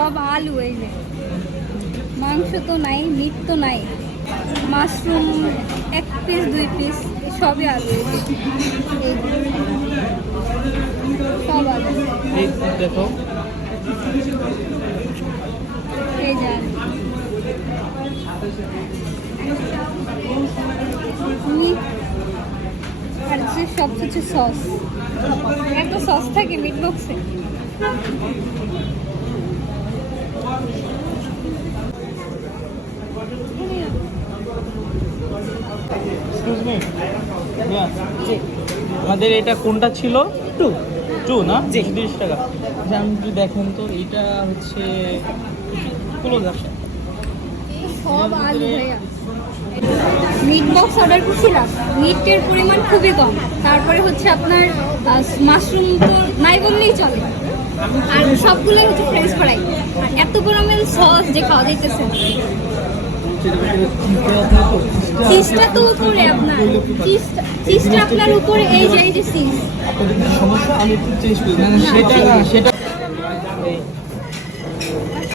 সব আলু। এই যে মাংস তো নাই, মিট তো নাই, মাশরুম 1 পিস 2 পিস সবই আলু। এই যে সব আলু। এই দেখো, এই যে আলু। মিট আর যে সব কিছু সস, একটা সস থাকে মিট বক্সে। এক্সকিউজ মি, আমাদের এটা কোনটা ছিল? টু না? 30 টাকা। আচ্ছা, আমি একটু দেখেন তো, এইটা হচ্ছে ক্লোজ আসে। সব আলু ভাইয়া। মিট বক্স অর্ডার করছিলাম, মিটের পরিমাণ খুবই কম। তারপরে হচ্ছে আপনার মাশরুম তো নাই বললেই চলে, আর সবগুলোই হচ্ছে ফ্রেঞ্চ ফ্রাই। আর এত পরিমাণ সস যে খাওয়া যাইতেছে। চিজটা তো উপরে, আপনার চিজটা আপনার উপরে। এই যে চিজ, সমস্যা আমি একটু চেঞ্জ করি। সেটা না, সেটা